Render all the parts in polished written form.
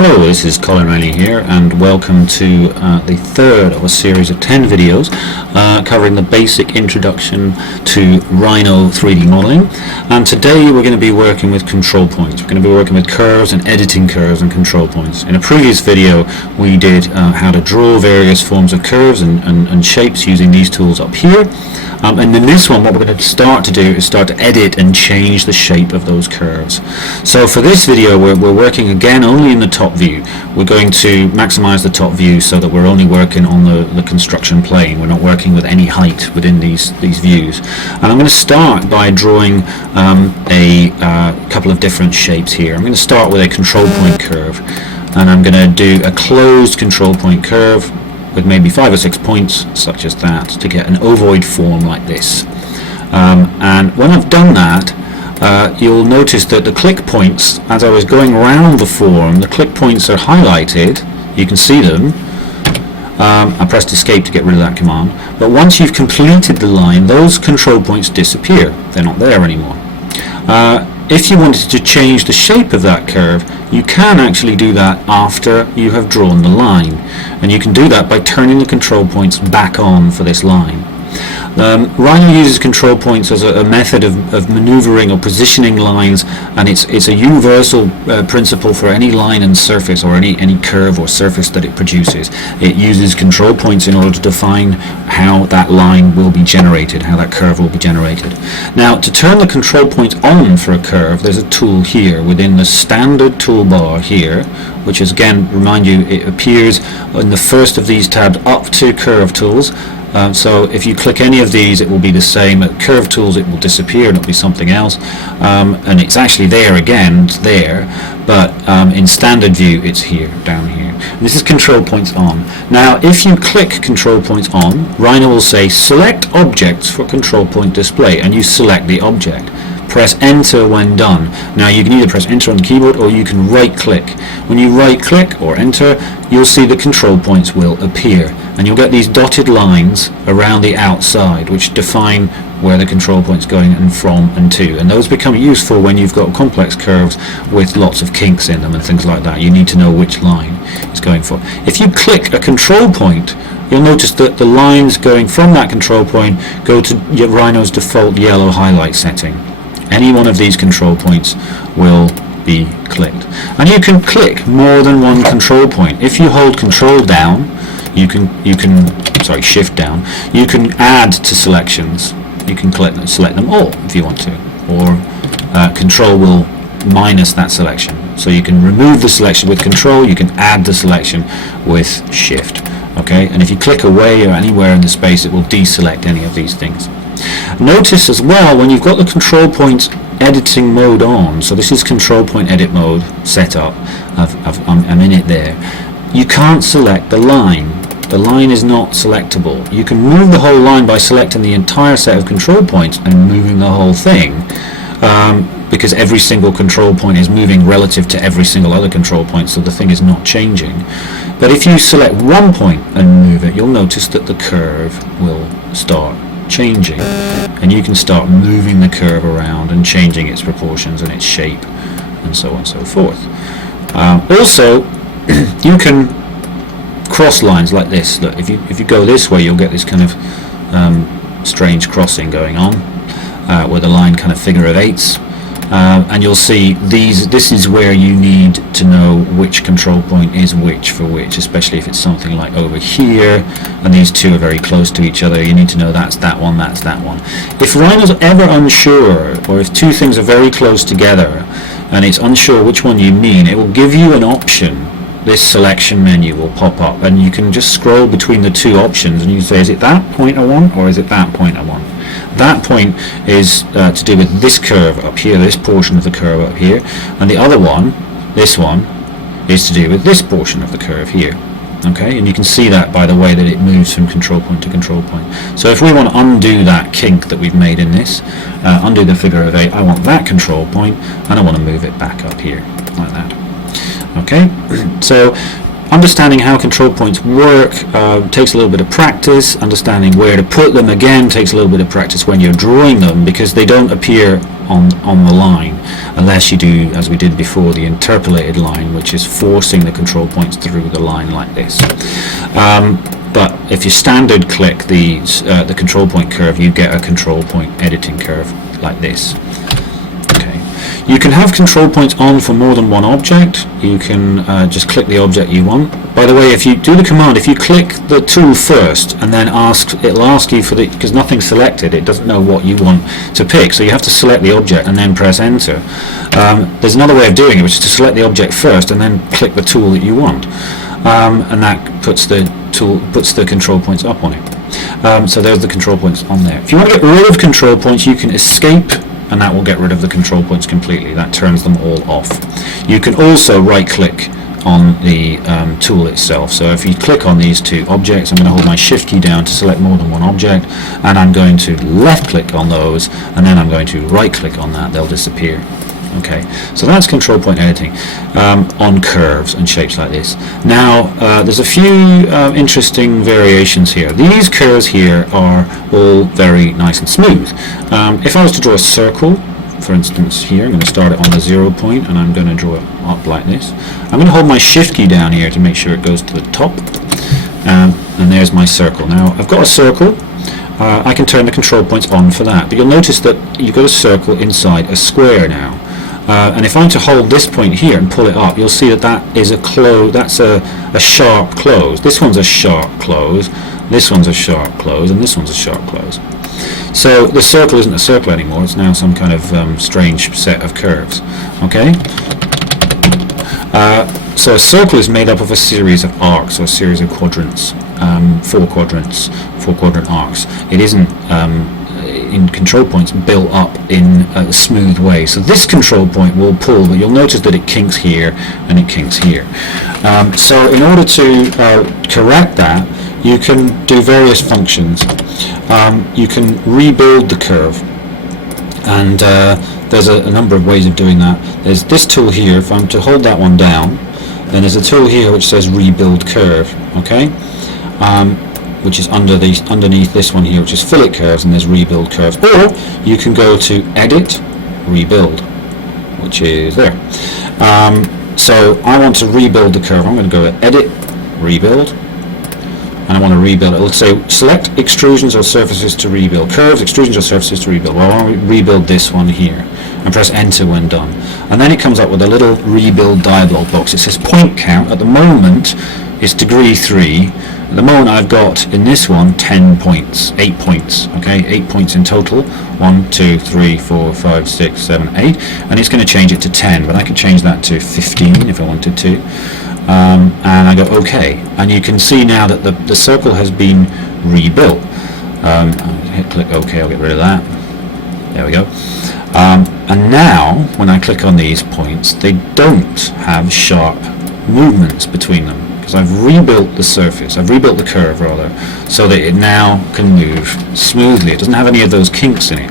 Hello, this is Colin Rennie here, and welcome to the third of a series of 10 videos covering the basic introduction to Rhino 3D modeling. And today we're going to be working with control points. We're going to be working with curves and editing curves and control points. In a previous video we did how to draw various forms of curves and shapes using these tools up here. And in this one, what we're going to start to do is start to edit and change the shape of those curves. So for this video, we're working again only in the top view. We're going to maximize the top view so that we're only working on the construction plane. We're not working with any height within these views. And I'm going to start by drawing a couple of different shapes here. I'm going to start with a control point curve, and I'm going to do a closed control point curve with maybe 5 or 6 points such as that to get an ovoid form like this. And when I've done that, you'll notice that the click points, as I was going around the form, the click points are highlighted. You can see them. I pressed escape to get rid of that command, but once you've completed the line, those control points disappear. They're not there anymore. If you wanted to change the shape of that curve, you can actually do that after you have drawn the line, and you can do that by turning the control points back on for this line. Rhino uses control points as a method of maneuvering or positioning lines, and it's a universal principle for any line and surface, or any curve or surface that it produces. It uses control points in order to define how that line will be generated, how that curve will be generated. Now, to turn the control points on for a curve, there's a tool here within the standard toolbar here, which is, again, remind you, it appears in the first of these tabs up to curve tools. So if you click any of these, it will be the same. At curve tools, it will disappear and it'll be something else, and it's actually there again, it's there, but in standard view it's here, down here. And this is control points on. Now if you click control points on, Rhino will say select objects for control point display, and you select the object. Press enter when done. Now you can either press enter on the keyboard, or you can right click. When you right click or enter, you'll see the control points will appear, and you'll get these dotted lines around the outside which define where the control point's going and from and to, and those become useful when you've got complex curves with lots of kinks in them and things like that. You need to know which line it's going for. If you click a control point, you'll notice that the lines going from that control point go to Rhino's default yellow highlight setting. Any one of these control points will be clicked, and you can click more than one control point. If you hold control down, shift down, you can add to selections. You can select them all if you want to, or control will minus that selection. So you can remove the selection with control, you can add the selection with shift. Okay, and if you click away or anywhere in the space, it will deselect any of these things. Notice as well, when you've got the control point editing mode on, so this is control point edit mode set up, I'm in it there, you can't select the line. The line is not selectable. You can move the whole line by selecting the entire set of control points and moving the whole thing, because every single control point is moving relative to every single other control point, so the thing is not changing. But if you select one point and move it, you'll notice that the curve will start changing, and you can start moving the curve around and changing its proportions and its shape and so on and so forth. Also, you can cross lines like this. Look, if you go this way, you'll get this kind of strange crossing going on, with a line kind of figure of eights, and you'll see this is where you need to know which control point is which for which, especially if it's something like over here and these two are very close to each other. You need to know that's that one, that's that one. If Rhino's ever unsure, or if two things are very close together and it's unsure which one you mean, it will give you an option. This selection menu will pop up, and you can just scroll between the two options and you say, is it that point I want, or is it that point I want? That point is to do with this curve up here, this portion of the curve up here, and the other one, this one, is to do with this portion of the curve here. Okay, and you can see that by the way that it moves from control point to control point. So if we want to undo that kink that we've made in this, undo the figure of 8, I want that control point, and I want to move it back up here, like that. Okay, so understanding how control points work takes a little bit of practice. Understanding where to put them, again, takes a little bit of practice when you're drawing them, because they don't appear on the line, unless you do, as we did before, the interpolated line, which is forcing the control points through the line like this. But if you standard click the control point curve, you get a control point editing curve like this. Okay. You can have control points on for more than one object. You can just click the object you want. By the way, if you do the command, if you click the tool first and then it'll ask you for because nothing's selected, it doesn't know what you want to pick, so you have to select the object and then press enter. There's another way of doing it, which is to select the object first and then click the tool that you want, and that puts the control points up on it. So there's the control points on there. If you want to get rid of control points, you can escape, and that will get rid of the control points completely. That turns them all off. You can also right click on the tool itself. So if you click on these two objects, I'm going to hold my shift key down to select more than one object, and I'm going to left click on those, and then I'm going to right click on that. They'll disappear. Okay, so that's control point editing on curves and shapes like this. Now there's a few interesting variations here. These curves here are all very nice and smooth. If I was to draw a circle, for instance here, I'm going to start it on the 0 point and I'm going to draw it up like this. I'm going to hold my shift key down here to make sure it goes to the top, and there's my circle. Now I've got a circle. I can turn the control points on for that, but you'll notice that you've got a circle inside a square now. And if I'm to hold this point here and pull it up, you'll see that that is that's a sharp close. This one's a sharp close, this one's a sharp close, and this one's a sharp close. So the circle isn't a circle anymore, it's now some kind of strange set of curves. Okay? So a circle is made up of a series of arcs, or a series of quadrants, four quadrant arcs. It isn't in control points built up in a smooth way. So this control point will pull, but you'll notice that it kinks here and it kinks here. So in order to correct that, you can do various functions. You can rebuild the curve, and there's a number of ways of doing that. There's this tool here. If I'm to hold that one down, then there's a tool here which says rebuild curve, okay, which is underneath this one here, which is fillet curves, and there's rebuild curves. Or you can go to edit, rebuild, which is there. So I want to rebuild the curve. I'm going to go to edit, rebuild, and I want to rebuild it. Let's say select extrusions or surfaces to rebuild. Curves, extrusions or surfaces to rebuild. Well, I want to rebuild this one here, and press enter when done. And then it comes up with a little rebuild dialog box. It says point count. At the moment it's degree 3. At the moment I've got in this one 10 points, 8 points, okay, 8 points in total, 1, 2, 3, 4, 5, 6, 7, 8, and it's going to change it to 10, but I could change that to 15 if I wanted to, and I go OK, and you can see now that the circle has been rebuilt. I'll click OK, I'll get rid of that, there we go. And now when I click on these points, they don't have sharp movements between them, because I've rebuilt the surface, I've rebuilt the curve rather, so that it now can move smoothly. It doesn't have any of those kinks in it.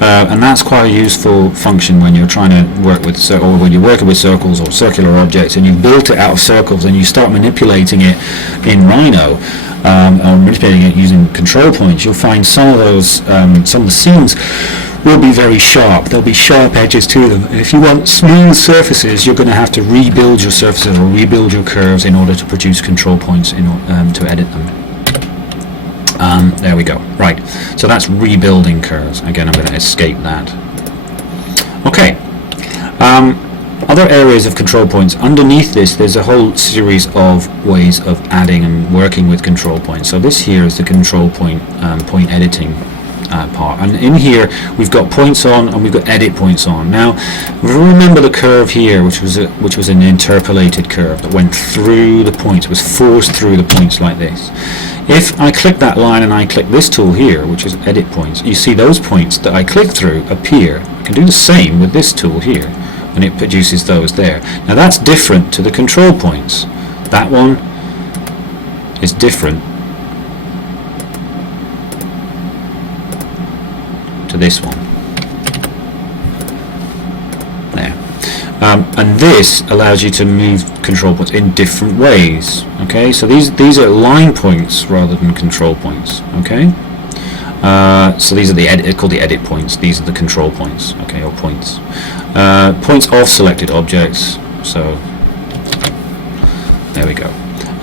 And that's quite a useful function when you're trying to work with, or when you're working with circles or circular objects and you've built it out of circles and you start manipulating it in Rhino, or manipulating it using control points. You'll find some of those, some of the seams will be very sharp. There'll be sharp edges to them. And if you want smooth surfaces, you're going to have to rebuild your surfaces or rebuild your curves in order to produce control points to edit them. There we go. Right. So that's rebuilding curves. Again, I'm going to escape that. Okay. Other areas of control points. Underneath this, there's a whole series of ways of adding and working with control points. So this here is the control point point editing part, and in here we've got points on and we've got edit points on. Now remember the curve here, which was an interpolated curve that went through the points, it was forced through the points like this. If I click that line and I click this tool here, which is edit points, you see those points that I click through appear. I can do the same with this tool here, and it produces those there. Now that's different to the control points. That one is different to this one. There. And this allows you to move control points in different ways. Okay, so these are line points rather than control points. Okay, So these are they're called the edit points. These are the control points, okay, or points. Points of selected objects. So there we go.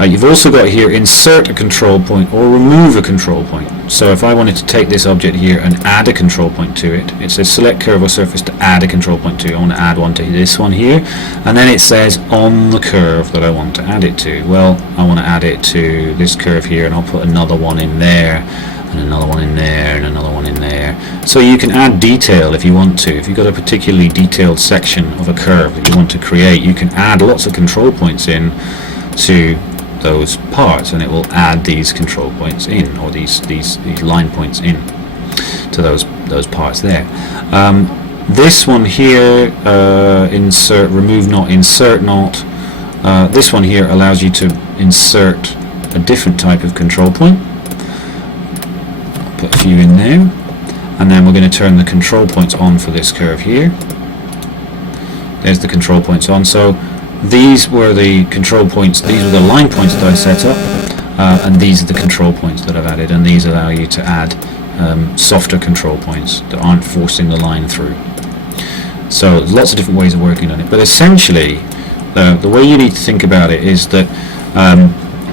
You've also got here insert a control point or remove a control point. So if I wanted to take this object here and add a control point to it, it says select curve or surface to add a control point to. I want to add one to this one here, and then it says on the curve that I want to add it to. Well, I want to add it to this curve here, and I'll put another one in there, and another one in there, and another one in there. So you can add detail if you want to. If you've got a particularly detailed section of a curve that you want to create, you can add lots of control points in to those parts, and it will add these control points in, or these line points in to those parts there. This one here, insert, remove not, insert not. This one here allows you to insert a different type of control point. Put a few in there, and then we're going to turn the control points on for this curve here. There's the control points on. So these were the control points, these were the line points that I set up, and these are the control points that I've added, and these allow you to add softer control points that aren't forcing the line through. So there's lots of different ways of working on it, but essentially the way you need to think about it is that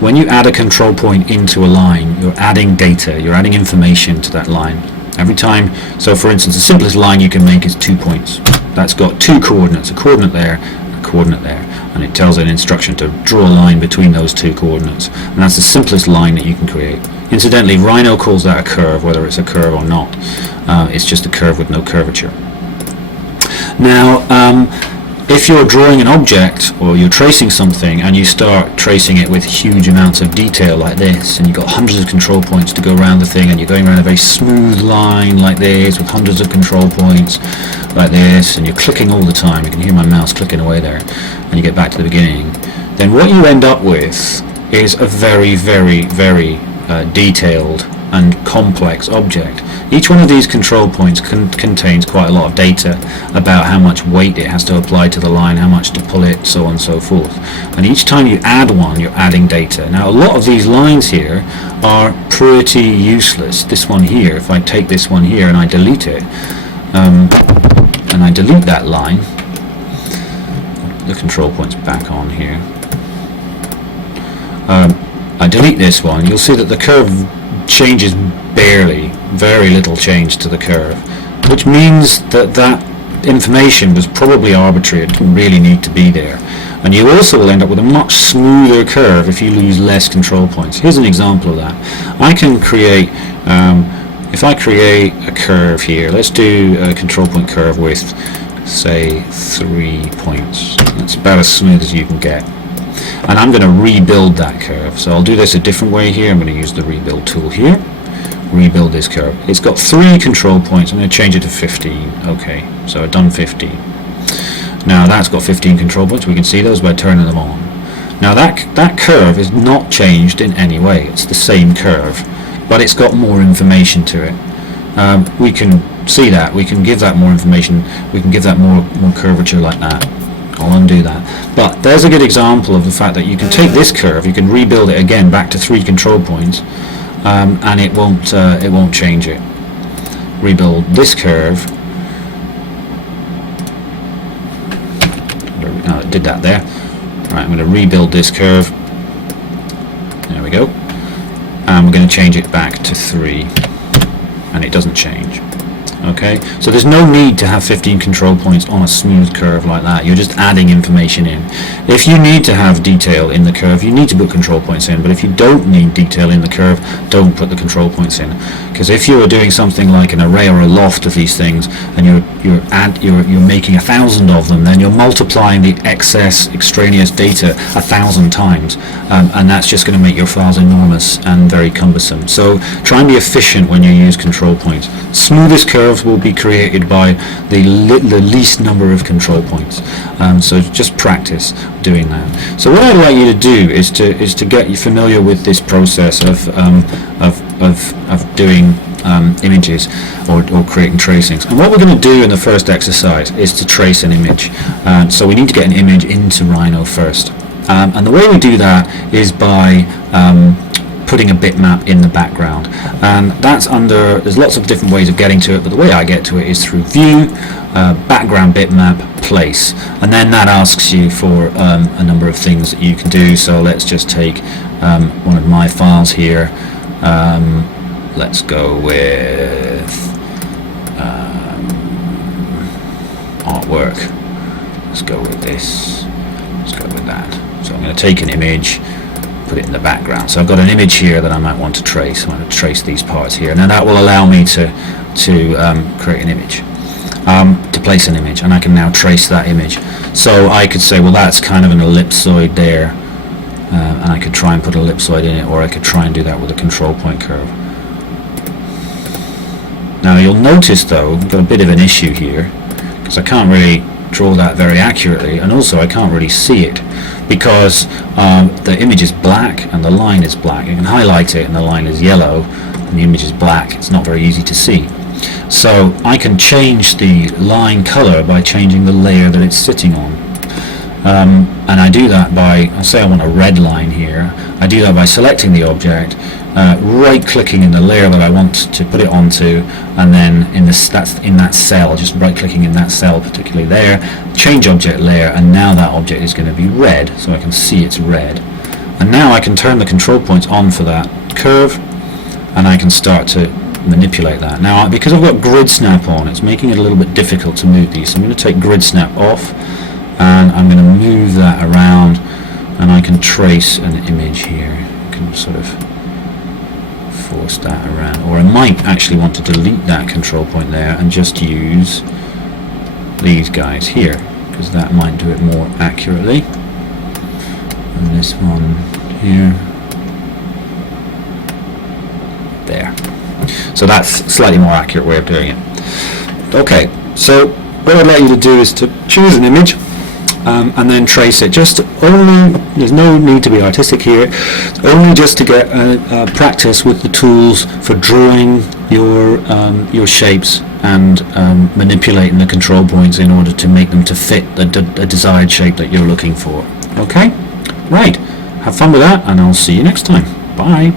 when you add a control point into a line, you're adding data, you're adding information to that line every time. So for instance, the simplest line you can make is 2 points. That's got two coordinates, a coordinate there, coordinate there, and it tells an instruction to draw a line between those two coordinates, and that's the simplest line that you can create. Incidentally, Rhino calls that a curve, whether it's a curve or not. It's just a curve with no curvature. Now if you're drawing an object or you're tracing something and you start tracing it with huge amounts of detail like this, and you've got hundreds of control points to go around the thing, and you're going around a very smooth line like this with hundreds of control points like this, and you're clicking all the time, you can hear my mouse clicking away there, and you get back to the beginning, then what you end up with is a very, very, very detailed and complex object. Each one of these control points contains quite a lot of data about how much weight it has to apply to the line, how much to pull it, so on and so forth. And each time you add one, you're adding data. Now a lot of these lines here are pretty useless. This one here, if I take this one here and I delete it, and I delete that line, the control point's back on here, I delete this one, you'll see that the curve changes barely, very little change to the curve, which means that that information was probably arbitrary. It didn't really need to be there. And you also will end up with a much smoother curve if you lose less control points. Here's an example of that. I can create, if I create a curve here, let's do a control point curve with, say, 3 points. That's about as smooth as you can get. And I'm going to rebuild that curve. So I'll do this a different way here. I'm going to use the rebuild tool here. Rebuild this curve. It's got 3 control points. I'm going to change it to 15. Okay, so I've done 15. Now that's got 15 control points. We can see those by turning them on. Now that curve is not changed in any way. It's the same curve, but it's got more information to it. We can see that. We can give that more information. We can give that more curvature like that. I'll undo that. But there's a good example of the fact that you can take this curve, you can rebuild it again back to 3 control points, and it won't change it. Rebuild this curve. No, it did that there. Right, I'm going to rebuild this curve. There we go. And we're going to change it back to 3, and it doesn't change. Okay, so there's no need to have 15 control points on a smooth curve like that. You're just adding information in. If you need to have detail in the curve, you need to put control points in, but if you don't need detail in the curve, don't put the control points in. Because if you are doing something like an array or a loft of these things, and you're making 1,000 of them, then you're multiplying the excess extraneous data 1,000 times, and that's just going to make your files enormous and very cumbersome. So try and be efficient when you use control points. Smoothest curves will be created by the least number of control points. So just practice doing that. So what I'd like you to do is to get you familiar with this process of doing images or creating tracings. And what we're going to do in the first exercise is to trace an image. So we need to get an image into Rhino first. And the way we do that is by putting a bitmap in the background, and that's under, there's lots of different ways of getting to it, but the way I get to it is through View, Background Bitmap, Place, and then that asks you for a number of things that you can do. So let's just take one of my files here. Let's go with artwork. Let's go with this. Let's go with that. So I'm going to take an image, put it in the background. So I've got an image here that I might want to trace. I'm going to trace these parts here. Now that will allow me to create an image, to place an image, and I can now trace that image. So I could say, well, that's kind of an ellipsoid there, and I could try and put an ellipsoid in it, or I could try and do that with a control point curve. Now you'll notice though, I've got a bit of an issue here, because I can't really draw that very accurately, and also I can't really see it because the image is black and the line is black. You can highlight it and the line is yellow and the image is black. It's not very easy to see. So I can change the line color by changing the layer that it's sitting on, and I do that by, I'll say I want a red line here. I do that by selecting the object, right clicking in the layer that I want to put it onto, and then in that cell, just right clicking in that cell, particularly there, change object layer, and now that object is going to be red, so I can see it's red. And now I can turn the control points on for that curve, and I can start to manipulate that. Now because I've got grid snap on, it's making it a little bit difficult to move these, so I'm going to take grid snap off, and I'm going to move that around, and I can trace an image here. I can sort of force that around, or I might actually want to delete that control point there and just use these guys here, because that might do it more accurately. And this one here, there. So that's a slightly more accurate way of doing it. Okay, so what I'd like you to do is to choose an image, and then trace it. Just only, there's no need to be artistic here, only just to get practice with the tools for drawing your shapes and manipulating the control points in order to make them to fit the desired shape that you're looking for. Okay? Right. Have fun with that, and I'll see you next time. Bye.